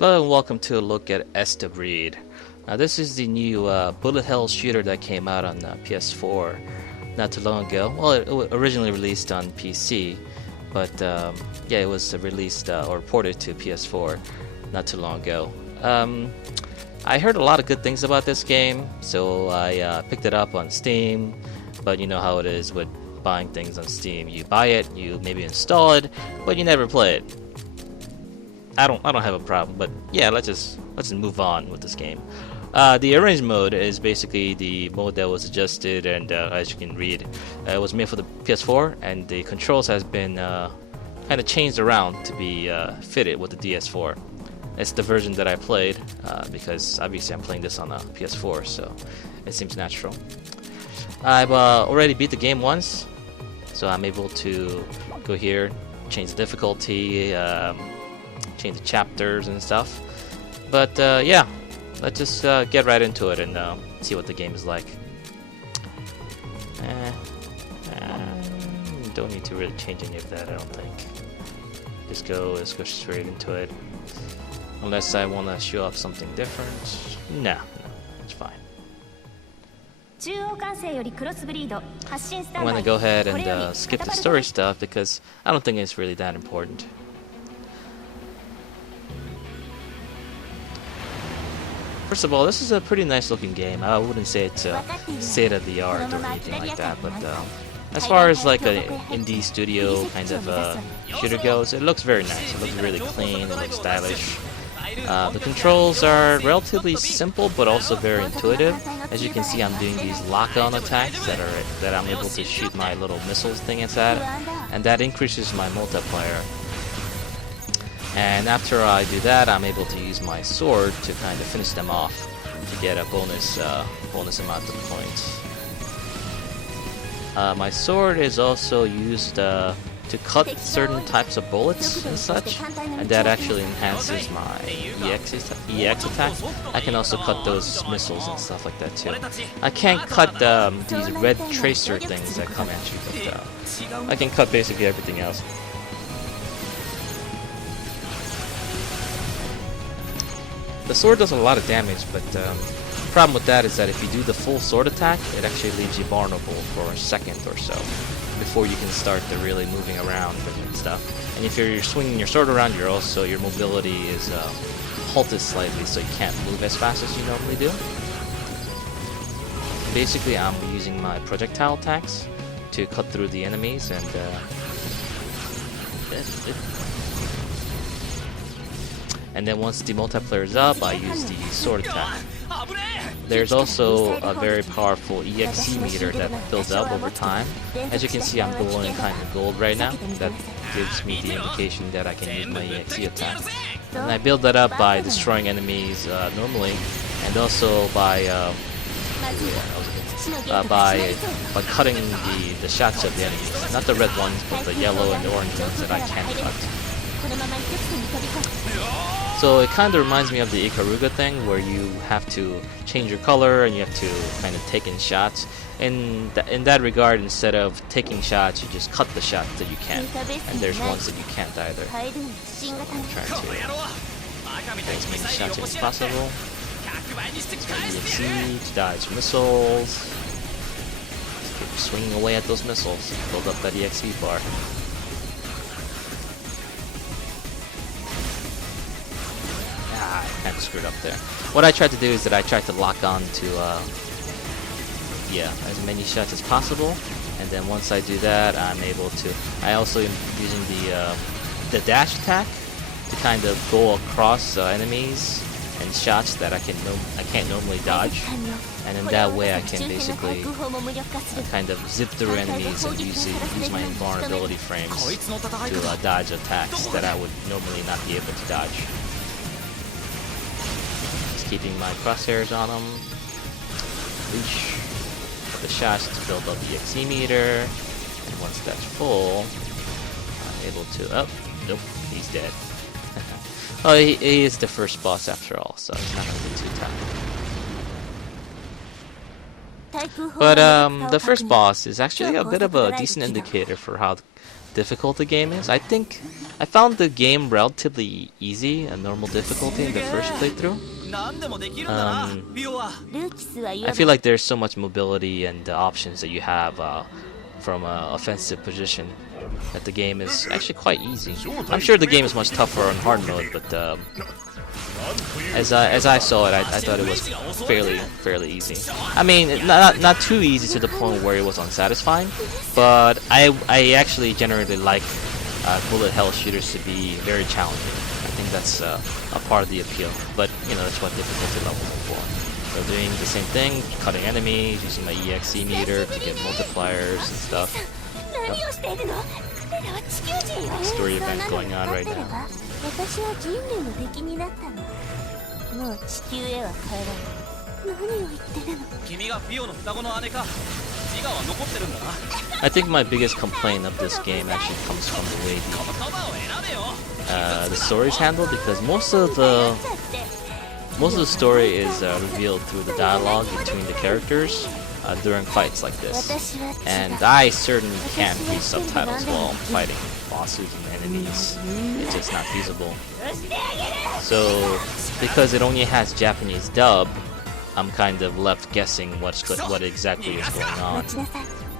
Hello and welcome to a look at S to Breed. Now this is the new bullet hell shooter that came out on PS4 not too long ago. Well, it originally released on PC, but yeah, it was released or ported to PS4 not too long ago. I heard a lot of good things about this game, so I picked it up on Steam, but you know how it is with buying things on Steam. You buy it, you maybe install it, but you never play it. I don't have a problem, but yeah, let's just move on with this game. The arrange mode is basically the mode that was adjusted, and as you can read, it was made for the PS4, and the controls has been kind of changed around to be fitted with the DS4. It's the version that I played because obviously I'm playing this on a PS4, so it seems natural. I've already beat the game once, so I'm able to go here, change the difficulty, change the chapters and stuff. But yeah, let's just get right into it and see what the game is like. Don't need to really change any of that, I don't think. Let's go straight into it. Unless I want to show up something different. No, it's fine. I'm gonna go ahead and skip the story stuff because I don't think it's really that important. First of all, this is a pretty nice looking game. I wouldn't say it's a state of the art or anything like that, but as far as like an indie studio kind of shooter goes, it looks very nice. It looks really clean, it looks stylish. The controls are relatively simple but also very intuitive. As you can see, I'm doing these lock-on attacks that I'm able to shoot my little missiles thing inside, and that increases my multiplier. And after I do that, I'm able to use my sword to kind of finish them off to get a bonus amount of points. My sword is also used to cut certain types of bullets and such, and that actually enhances my EX attack. I can also cut those missiles and stuff like that too. I can't cut these red tracer things that come at you, but I can cut basically everything else. The sword does a lot of damage, but the problem with that is that if you do the full sword attack, it actually leaves you vulnerable for a second or so before you can start to really moving around and stuff. And if you're swinging your sword around, your mobility is halted slightly, so you can't move as fast as you normally do. Basically, I'm using my projectile attacks to cut through the enemies, and and then once the multiplayer is up, I use the sword attack. There's also a very powerful EXE meter that builds up over time. As you can see, I'm glowing kind of gold right now. That gives me the indication that I can use my EXE attack. And I build that up by destroying enemies normally, and also by cutting the shots of the enemies. Not the red ones, but the yellow and the orange ones that I can cut. So it kind of reminds me of the Ikaruga thing, where you have to change your color and you have to kind of take in shots. In that regard, instead of taking shots, you just cut the shots that you can, and there's ones that you can't either. So I'm trying to take as many shots as possible. EXE to dodge missiles. Just keep swinging away at those missiles. Build up that EXE bar. I kind of screwed up there. What I tried to do is that I tried to lock on to as many shots as possible, and then once I do that, I'm able to. I also am using the dash attack to kind of go across enemies and shots that I can't normally dodge, and in that way I can basically kind of zip through enemies and use my invulnerability frames to dodge attacks that I would normally not be able to dodge. Keeping my crosshairs on them. Leash the shots to build up the EXE meter. And once that's full, I'm able to. Oh, nope, he's dead. Oh, he is the first boss after all, so it's not gonna be too tough. But the first boss is actually a bit of a decent indicator for how difficult the game is. I think I found the game relatively easy, a normal difficulty in the first playthrough. I feel like there's so much mobility and options that you have from an offensive position that the game is actually quite easy. I'm sure the game is much tougher on hard mode, but as I saw it, I thought it was fairly easy. I mean, not too easy to the point where it was unsatisfying, but I actually generally like bullet hell shooters to be very challenging. I think that's a part of the appeal. But you know, that's what difficulty levels are for. So doing the same thing, cutting enemies, using my EXE meter to get multipliers and stuff. Story event going on right now. I think my biggest complaint of this game actually comes from the way the story is handled, because most of the story is revealed through the dialogue between the characters during fights like this, and I certainly can't read subtitles while fighting bosses and enemies. It's just not feasible. So because it only has Japanese dub, I'm kind of left guessing what exactly is going on.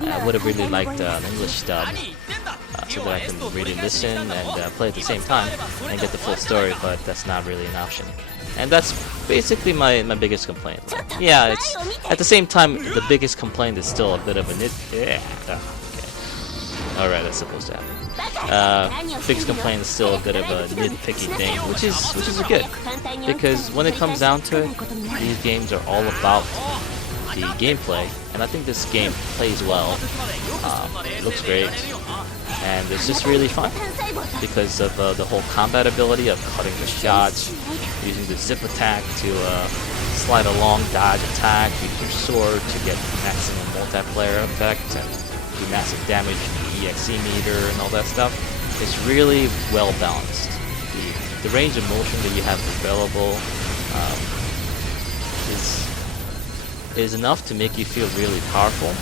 I would have really liked an English dub so that I can really listen and play at the same time and get the full story, but that's not really an option. And that's basically my biggest complaint. Yeah, it's at the same time the biggest complaint is still a bit of a nit. Yeah. Okay. All right, that's supposed to happen. Biggest complaint is still a bit of a nitpicky thing, which is good, because when it comes down to it, these games are all about the gameplay, and I think this game plays well. It looks great, and it's just really fun because of the whole combat ability of cutting the shots, using the zip attack to slide along, dodge attack, use your sword to get maximum multiplayer effect and do massive damage to the EXE meter and all that stuff. It's really well balanced. The range of motion that you have available is enough to make you feel really powerful,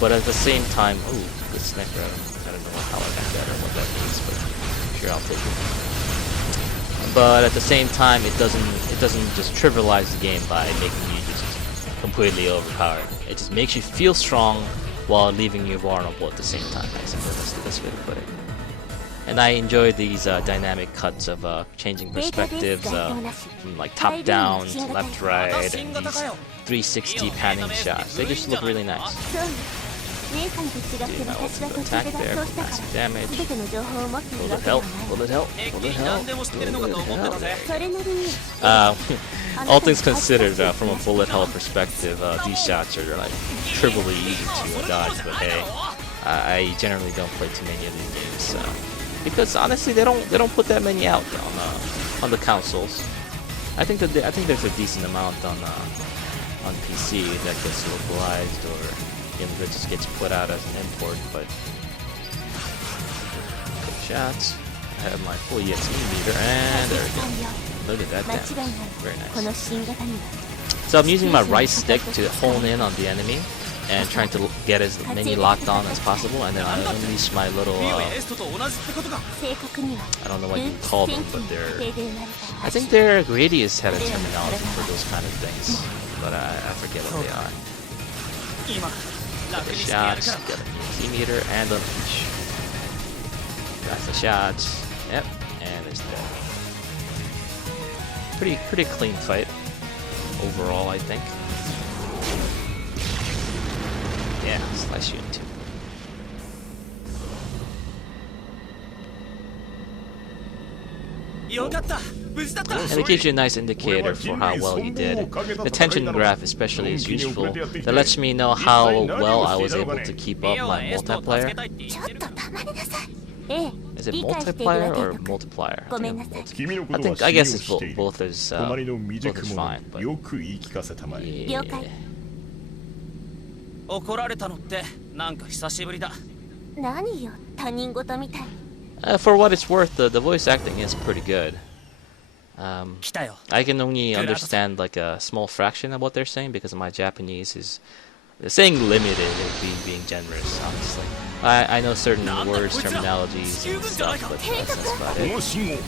but at the same time, ooh, good sniper. I don't know how I got that or what that means, but sure, I'll take it. But at the same time, it doesn't just trivialize the game by making you just completely overpowered. It just makes you feel strong while leaving you vulnerable at the same time. I suppose that's the best way to put it. And I enjoy these dynamic cuts of changing perspectives, from like top down to left right, and these 360 panning shots. They just look really nice. Do my ultimate attack there for massive damage. Bullet hell, bullet hell, bullet hell, bullet hell. All things considered, from a bullet hell perspective, these shots are like trivially easy to dodge. But hey, I generally don't play too many of these games because honestly, they don't put that many out on the consoles. I think there's a decent amount on PC that gets localized or that just gets put out as an import, but good shots. I have my full EXE meter, and there we go. Look at that damage. Very nice. So I'm using my right stick to hone in on the enemy and trying to get as many locked on as possible, and then I unleash my little I don't know what you call them, but I think they're Gradius had a terminology for those kind of things, but I forget what they are. Get the shots, get an EXE meter, and unleash. That's the shots. Yep, and it's dead. Pretty clean fight overall, I think. Yeah, slice you in two. And it gives you a nice indicator for how well you did. The tension graph especially is useful. That lets me know how well I was able to keep up my multiplayer. Is it multiplayer or multiplier? I guess it's both. Both is fine. But yeah. For what it's worth, the voice acting is pretty good. I can only understand like a small fraction of what they're saying because my Japanese is saying limited and being generous, honestly. I know certain words, terminologies, and stuff, but that's about it.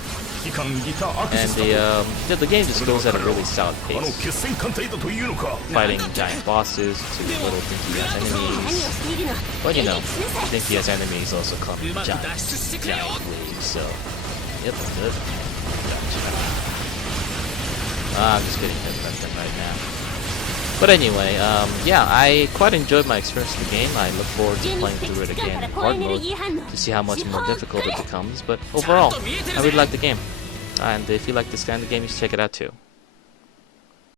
And the game just goes at a really solid pace. Fighting giant bosses to little dinky ass enemies. But you know, dinky ass enemies also come in giant waves, so yep, good. I'm just getting hit left and right now. But anyway, yeah, I quite enjoyed my experience with the game. I look forward to playing through it again in hard mode to see how much more difficult it becomes. But overall, I really like the game. And if you like this kind of game, you should check it out too.